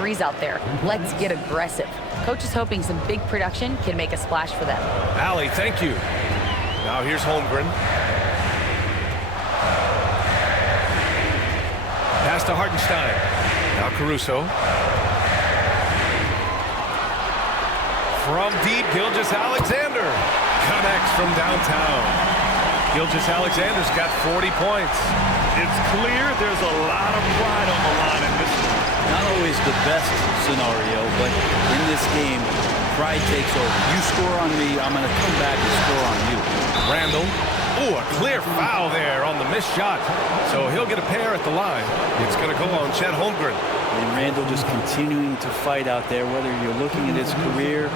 threes out there. Let's get aggressive. Coach is hoping some big production can make a splash for them. Allie, thank you. Now here's Holmgren. Pass to Hartenstein. Now Caruso. From deep, Gilgeous-Alexander connects from downtown. Gilgeous-Alexander's got 40 points. It's clear there's a lot of pride on the line in this one. Not always the best scenario, but in this game, pride takes over. You score on me, I'm going to come back and score on you. Randall. Oh, a clear foul there on the missed shot. So he'll get a pair at the line. It's going to go on Chet Holmgren. And Randall just continuing to fight out there, whether you're looking at his career,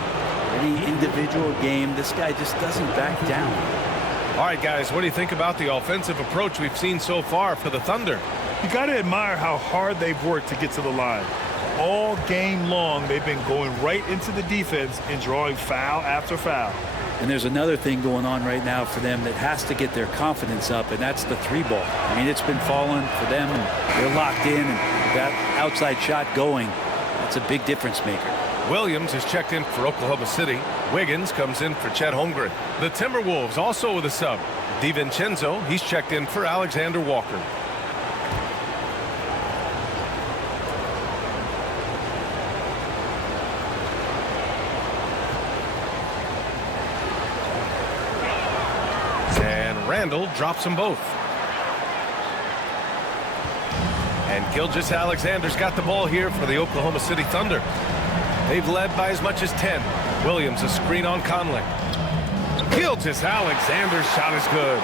any individual game, this guy just doesn't back down. All right, guys, what do you think about the offensive approach we've seen so far for the Thunder? You got to admire how hard they've worked to get to the line. All game long, they've been going right into the defense and drawing foul after foul. And there's another thing going on right now for them that has to get their confidence up, and that's the three ball. I mean, it's been falling for them, and they're locked in, and that outside shot going, that's a big difference maker. Williams is checked in for Oklahoma City. Wiggins comes in for Chet Holmgren. The Timberwolves also with a sub. DiVincenzo, he's checked in for Alexander Walker. And Randall drops them both. And Gilgeous-Alexander's got the ball here for the Oklahoma City Thunder. They've led by as much as 10. Williams a screen on Conley. Gilgeous-Alexander's shot is good.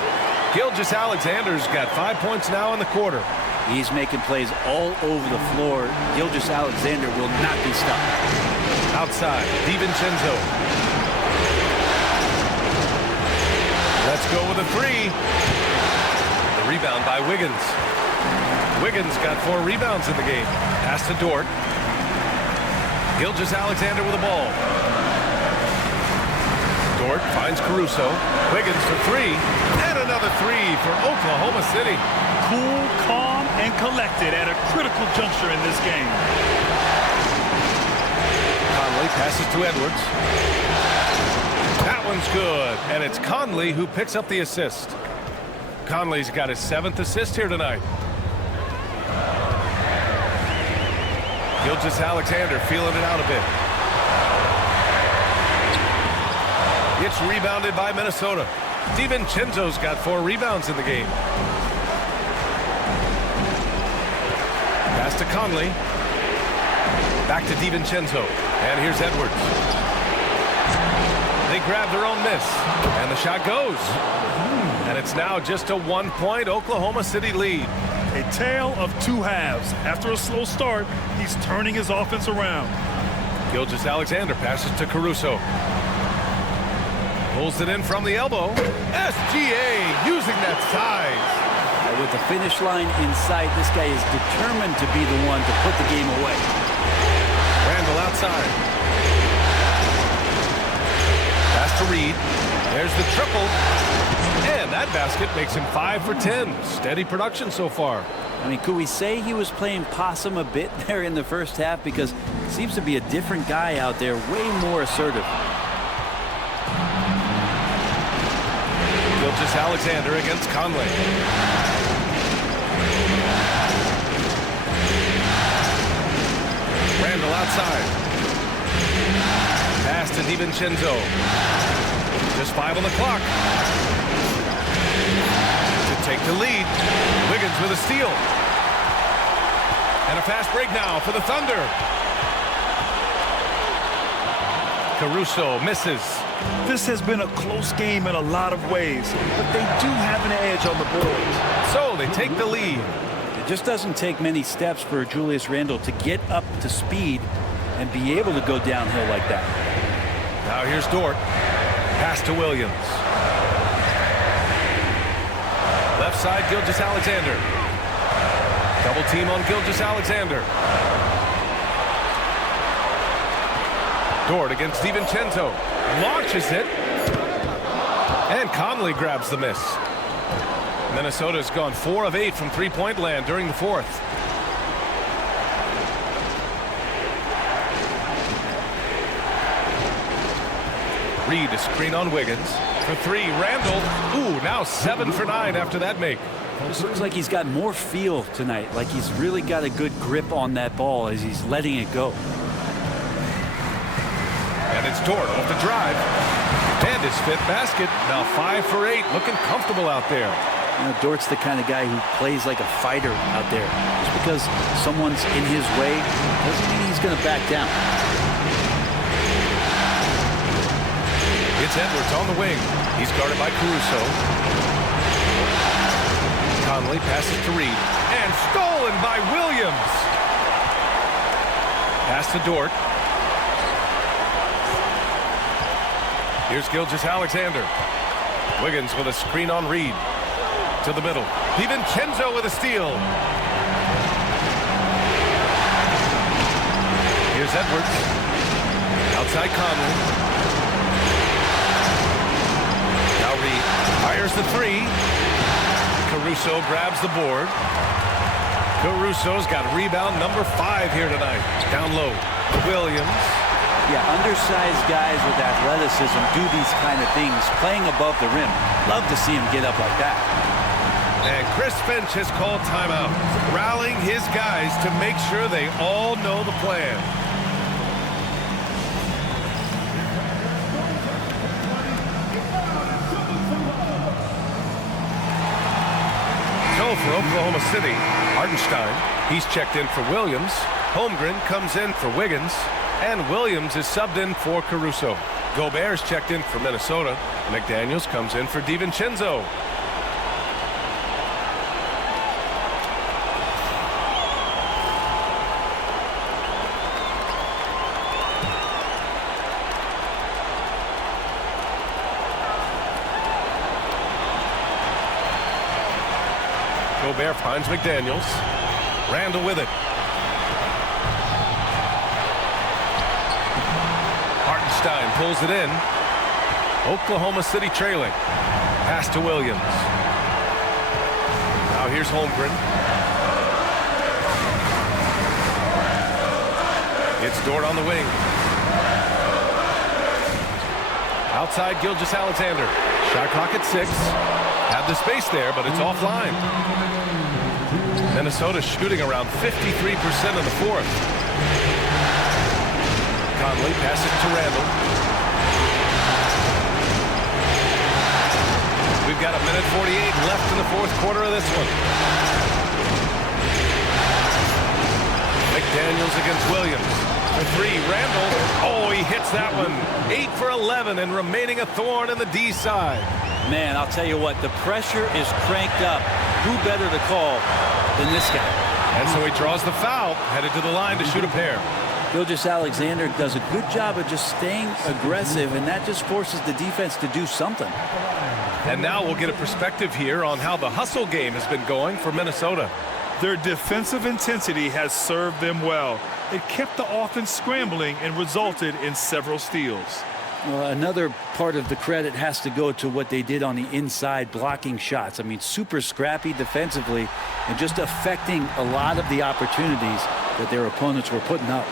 Gilgeous-Alexander's got 5 points now in the quarter. He's making plays all over the floor. Gilgeous-Alexander will not be stopped. Outside, DiVincenzo. Let's go with a three. The rebound by Wiggins. Wiggins got 4 rebounds in the game. Pass to Dort. Gilgeous-Alexander with the ball. Dort finds Caruso. Wiggins for 3. And another 3 for Oklahoma City. Cool, calm, and collected at a critical juncture in this game. Conley passes to Edwards. That one's good. And it's Conley who picks up the assist. Conley's got his 7th assist here tonight. Gilgeous-Alexander feeling it out a bit. It's rebounded by Minnesota. DiVincenzo's got 4 rebounds in the game. Pass to Conley. Back to DiVincenzo. And here's Edwards. They grab their own miss. And the shot goes. And it's now just a 1-point Oklahoma City lead. A tale of 2 halves. After a slow start, he's turning his offense around. Gilgeous-Alexander passes to Caruso. Pulls it in from the elbow. SGA using that size. With the finish line in sight, this guy is determined to be the one to put the game away. Randall outside. Pass to Reed. There's the triple. And that basket makes him 5 for 10. Steady production so far. I mean, could we say he was playing possum a bit there in the first half? Because it seems to be a different guy out there, way more assertive. Gilgeous-Alexander against Conley. Randall outside. Pass to DiVincenzo. Just 5 on the clock. To take the lead. Wiggins with a steal. And a fast break now for the Thunder. Caruso misses. This has been a close game in a lot of ways, but they do have an edge on the boards. So they take the lead. It just doesn't take many steps for Julius Randle to get up to speed and be able to go downhill like that. Now here's Dort. Pass to Williams. Left side, Gilgeous-Alexander. Double team on Gilgeous-Alexander. Dort against DiVincenzo. Launches it. And Conley grabs the miss. Minnesota's gone 4 of 8 from three-point land during the fourth. Reed to screen on Wiggins. For three, Randall. Ooh, now 7 for 9 after that make. This looks like he's got more feel tonight, like he's really got a good grip on that ball as he's letting it go. And it's Dort off the drive. And his fifth basket. Now 5 for 8, looking comfortable out there. You know, Dort's the kind of guy who plays like a fighter out there. Just because someone's in his way doesn't mean he's going to back down. It's Edwards on the wing. He's guarded by Caruso. Conley passes to Reed. And stolen by Williams. Pass to Dort. Here's Gilgeous-Alexander. Wiggins with a screen on Reed. To the middle. DiVincenzo with a steal. Here's Edwards. Outside Conley. Now Reed fires the three. Caruso grabs the board. Caruso's got rebound number 5 here tonight. Down low. Williams. Yeah, undersized guys with athleticism do these kind of things, playing above the rim. Love to see him get up like that. And Chris Finch has called timeout, rallying his guys to make sure they all know the plan. So for Oklahoma City, Hartenstein, he's checked in for Williams. Holmgren comes in for Wiggins. And Williams is subbed in for Caruso. Gobert's checked in for Minnesota. McDaniels comes in for DiVincenzo. Gobert finds McDaniels. Randall with it. Hartenstein pulls it in. Oklahoma City trailing. Pass to Williams. Now here's Holmgren. It's Dort on the wing. Outside Gilgeous-Alexander. Shot clock at 6. Had the space there, but it's offline. Minnesota shooting around 53% in the fourth. Conley passes to Randall. We've got 1:48 left in the fourth quarter of this one. McDaniels against Williams. For three, Randall. Oh, he hits that one. 8 for 11 and remaining a thorn in the D side. Man, I'll tell you what, the pressure is cranked up. Who better to call than this guy? And so he draws the foul, headed to the line to shoot a pair. Gilgeous-Alexander does a good job of just staying aggressive, and that just forces the defense to do something. And now we'll get a perspective here on how the hustle game has been going for Minnesota. Their defensive intensity has served them well. It kept the offense scrambling and resulted in several steals. Well, another part of the credit has to go to what they did on the inside, blocking shots. I mean, super scrappy defensively and just affecting a lot of the opportunities that their opponents were putting up.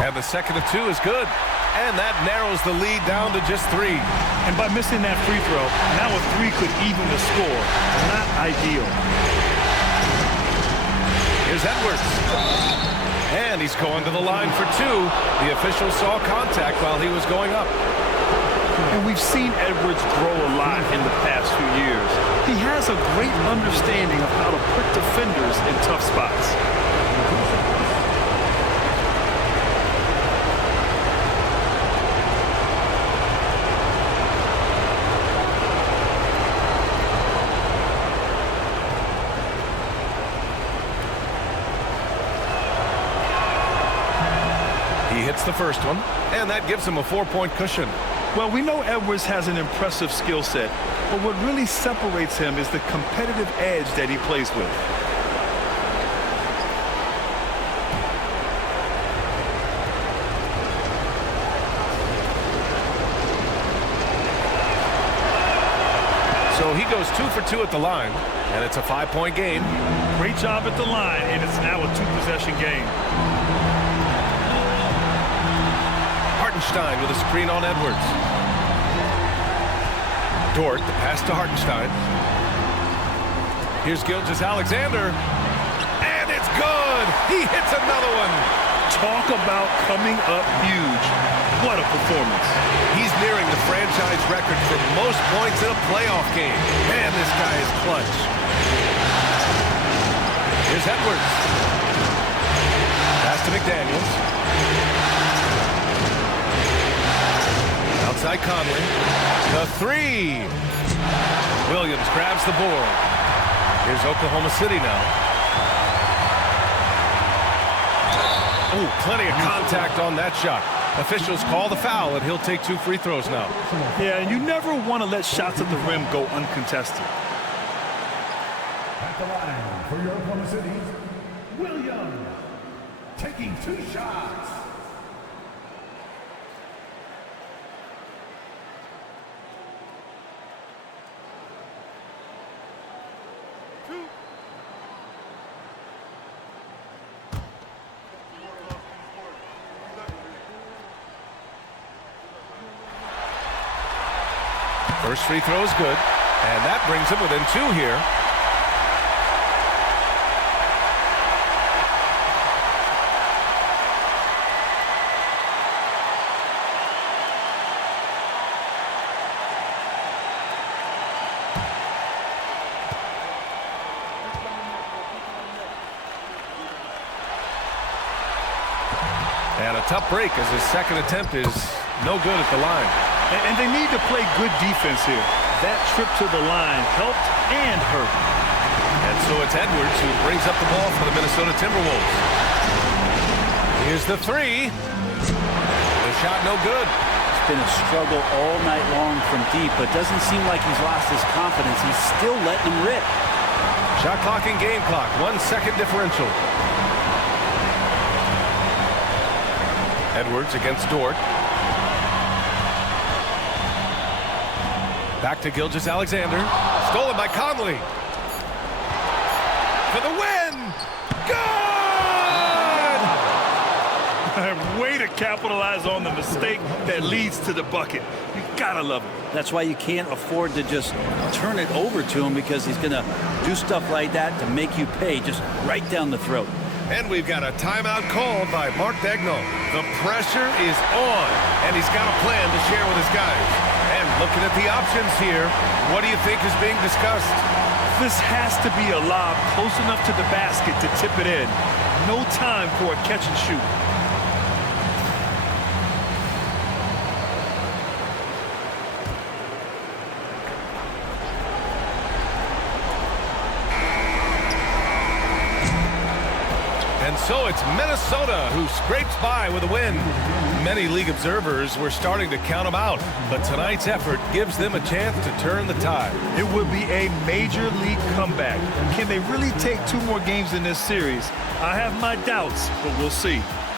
And the second of 2 is good. And that narrows the lead down to just 3. And by missing that free throw, now a 3 could even the score. Not ideal. Here's Edwards. And he's going to the line for 2. The official saw contact while he was going up. And we've seen Edwards grow a lot in the past few years. He has a great understanding of how to put defenders in tough spots. The first one, and that gives him a 4-point cushion. Well, we know Edwards has an impressive skill set, but what really separates him is the competitive edge that he plays with. goes 2 for 2 at the line, and it's a 5-point game. Great job at the line, and it's now a 2-possession game. Hartenstein with a screen on Edwards. Dort, the pass to Hartenstein. Here's Gilgeous-Alexander, and it's good. He hits another one. Talk about coming up huge. What a performance. He's nearing the franchise record for most points in a playoff game. Man, this guy is clutch. Here's Edwards. Pass to McDaniels. Outside Conley. The three. Williams grabs the board. Here's Oklahoma City now. Oh, plenty of contact on that shot. Officials call the foul, and he'll take 2 free throws now. Yeah, and you never want to let shots at the rim go uncontested. At the line for your Oklahoma City, Williams taking 2 shots. First free throw is good, and that brings him within 2 here. And a tough break as his second attempt is no good at the line. And they need to play good defense here. That trip to the line helped and hurt. And so it's Edwards who brings up the ball for the Minnesota Timberwolves. Here's the three. The shot no good. It's been a struggle all night long from deep, but doesn't seem like he's lost his confidence. He's still letting them rip. Shot clock and game clock. 1 second differential. Edwards against Dort. Back to Gilgeous-Alexander. Stolen by Conley. For the win! Good! Way to capitalize on the mistake that leads to the bucket. You gotta love it. That's why you can't afford to just turn it over to him, because he's going to do stuff like that to make you pay just right down the throat. And we've got a timeout called by Mark Daigneault. The pressure is on, and he's got a plan to share with his guys. And looking at the options here, what do you think is being discussed? This has to be a lob close enough to the basket to tip it in. No time for a catch and shoot. And so it's Minnesota who scrapes by with a win. Many league observers were starting to count them out, but tonight's effort gives them a chance to turn the tide. It would be a major league comeback. Can they really take 2 more games in this series? I have my doubts, but we'll see.